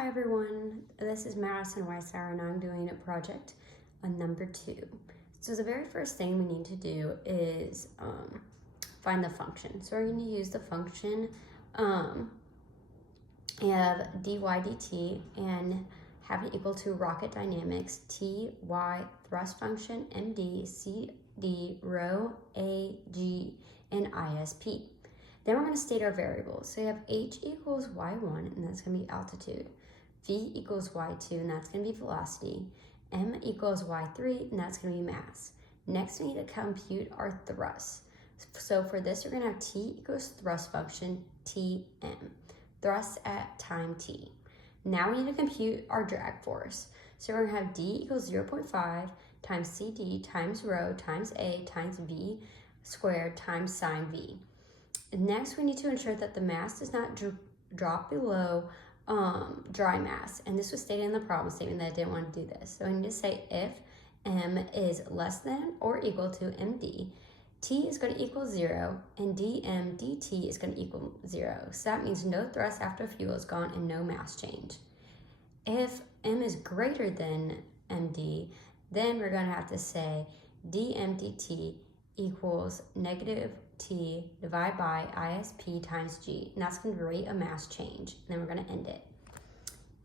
Hi everyone, this is Madison Weisauer and I'm doing a project on number 2. So the very first thing we need to do is find the function. So we're going to use the function of dy dt and have it equal to rocket dynamics ty thrust function md cd rho a g and isp. Then we're going to state our variables. So you have h equals y1, and that's going to be altitude. V equals y2, and that's going to be velocity. M equals y3, and that's going to be mass. Next, we need to compute our thrust. So for this, we're going to have t equals thrust function Tm, thrust at time t. Now we need to compute our drag force. So we're going to have d equals 0.5 times cd times rho times a times v squared times sine v. Next, we need to ensure that the mass does not drop below dry mass. And this was stated in the problem statement that I didn't want to do this. So I need to say if m is less than or equal to md, t is going to equal 0, and dm dt is going to equal 0. So that means no thrust after fuel is gone and no mass change. If m is greater than md, then we're going to have to say dm dt equals negative t divided by isp times g, and that's going to be rate of mass change, and then we're going to end it.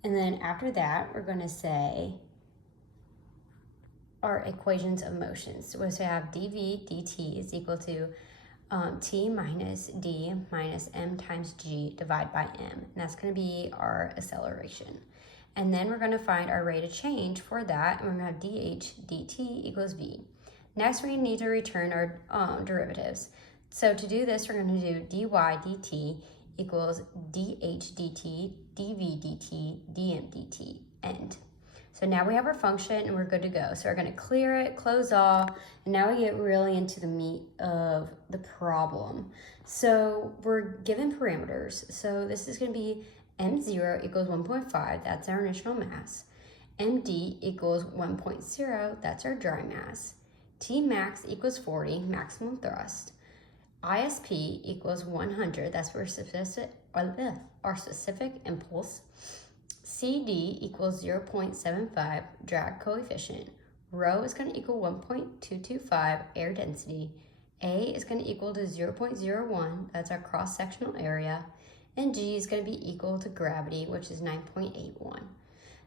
And then after that, we're going to say our equations of motion. So we have dv dt is equal to t minus d minus m times g divided by m, and that's going to be our acceleration. And then we're going to find our rate of change for that, and we're going to have dh dt equals v. Next, we need to return our derivatives. So to do this, we're going to do dy dt equals dh dt, dv dt, dm dt, end. So now we have our function and we're good to go. So we're going to clear it, close all, and now we get really into the meat of the problem. So we're given parameters. So this is going to be m0 equals 1.5, that's our initial mass. md equals 1.0, that's our dry mass. T max equals 40, maximum thrust. ISP equals 100, that's our specific impulse. CD equals 0.75, drag coefficient. Rho is going to equal 1.225, air density. A is going to equal to 0.01, that's our cross-sectional area. And G is going to be equal to gravity, which is 9.81.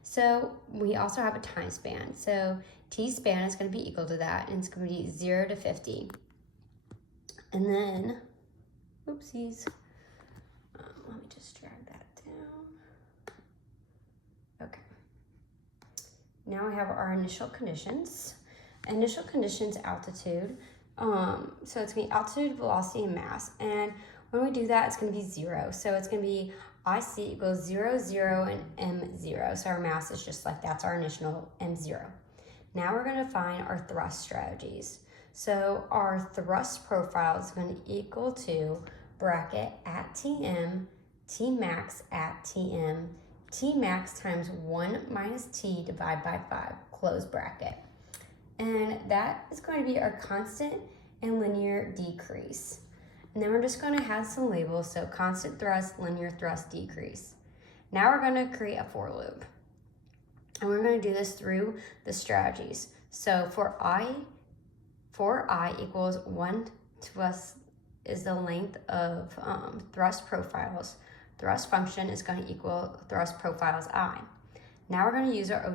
So we also have a time span. So T span is going to be equal to that, and it's going to be 0 to 50. And then, oopsies, let me just drag that down. Okay. Now we have our initial conditions. Initial conditions, altitude. So it's going to be altitude, velocity, and mass. And when we do that, it's going to be 0. So it's going to be IC equals 0, 0, and M0. So our mass is just like that's our initial M0. Now we're going to find our thrust strategies. So our thrust profile is going to equal to bracket at Tm, T max at Tm, T max times 1 minus T divided by 5, close bracket. And that is going to be our constant and linear decrease. And then we're just going to have some labels, so constant thrust, linear thrust, decrease. Now we're going to create a for loop. And we're going to do this through the strategies. So for I equals 1 to us is the length of thrust profiles. Thrust function is going to equal thrust profiles I. Now we're going to use our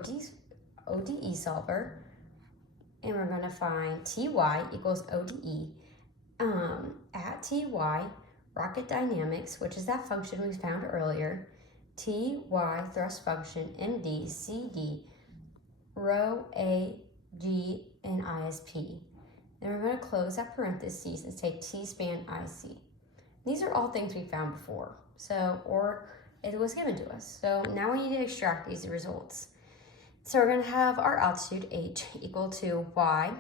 ODE solver, and we're going to find Ty equals ODE. At Ty, rocket dynamics, which is that function we found earlier, Ty thrust function, MD, CD, rho, A, G, and ISP. And we're going to close that parentheses and say T span IC. These are all things we found before, or it was given to us. So now we need to extract these results. So we're going to have our altitude H equal to Y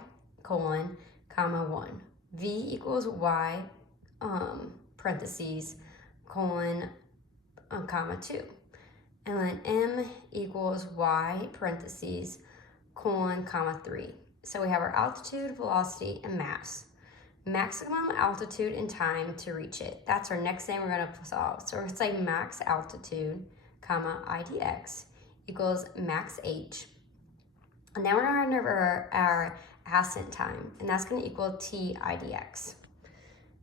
colon, comma 1. V equals Y parentheses colon comma 2. And then M equals Y parentheses colon comma 3. So we have our altitude, velocity, and mass. Maximum altitude and time to reach it. That's our next thing we're going to solve. So we're going to say max altitude, comma, IDX equals max H. And then we're going to run over our ascent time, and that's going to equal T IDX.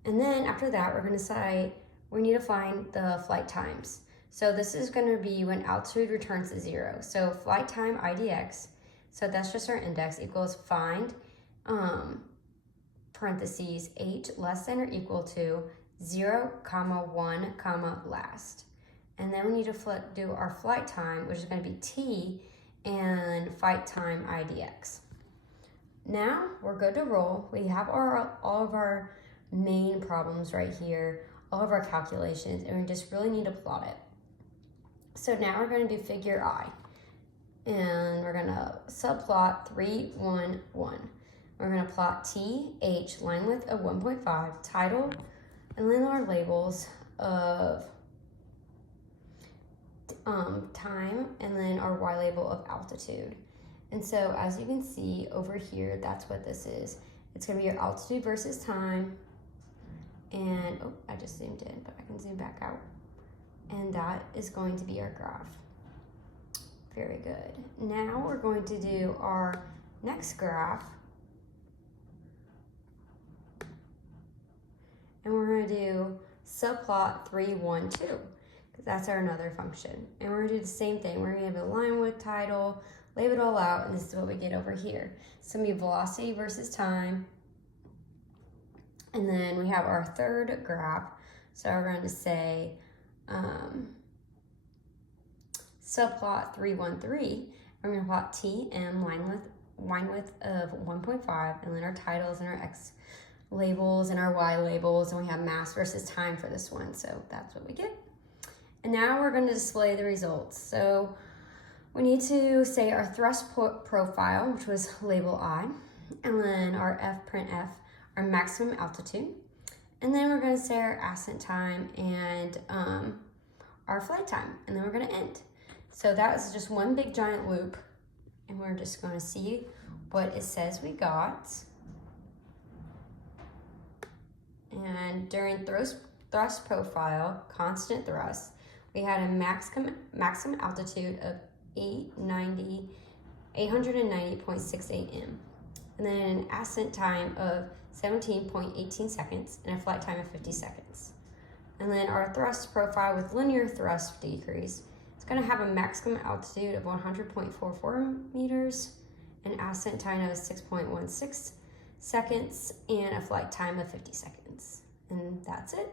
And then after that, we're going to say we need to find the flight times. So this is going to be when altitude returns to 0. So flight time IDX, so that's just our index, equals find parentheses H less than or equal to 0, 1, last. And then we need to do our flight time, which is going to be T and flight time IDX. Now we're good to roll. We have all of our main problems right here, all of our calculations, and we just really need to plot it. So now we're going to do figure I, and we're going to subplot 3, 1, 1. We're going to plot T, H, line width of 1.5, title, and then our labels of time, and then our Y label of altitude. And so as you can see over here, that's what this is. It's going to be your altitude versus time. And, oh, I just zoomed in, but I can zoom back out. And that is going to be our graph. Very good. Now we're going to do our next graph. And we're going to do subplot 3, 1, 2, because that's our another function. And we're going to do the same thing. We're going to have a line width, title, label it all out, and this is what we get over here. It's going to be velocity versus time. And then we have our third graph. So we're going to say subplot 3, 1, 3. We're going to plot T and line width of 1.5, and then our titles and our X labels and our Y labels, and we have mass versus time for this one. So that's what we get. And now we're going to display the results. So we need to say our thrust profile, which was label I, and then our printf, our maximum altitude. And then we're going to say our ascent time and our flight time, and then we're going to end. So that was just one big giant loop, and we're just going to see what it says we got. And during thrust profile, constant thrust, we had a maximum altitude of 890.68 m, and then an ascent time of 17.18 seconds and a flight time of 50 seconds. And then our thrust profile with linear thrust decrease, it's going to have a maximum altitude of 100.44 meters, an ascent time of 6.16 seconds, and a flight time of 50 seconds. And that's it.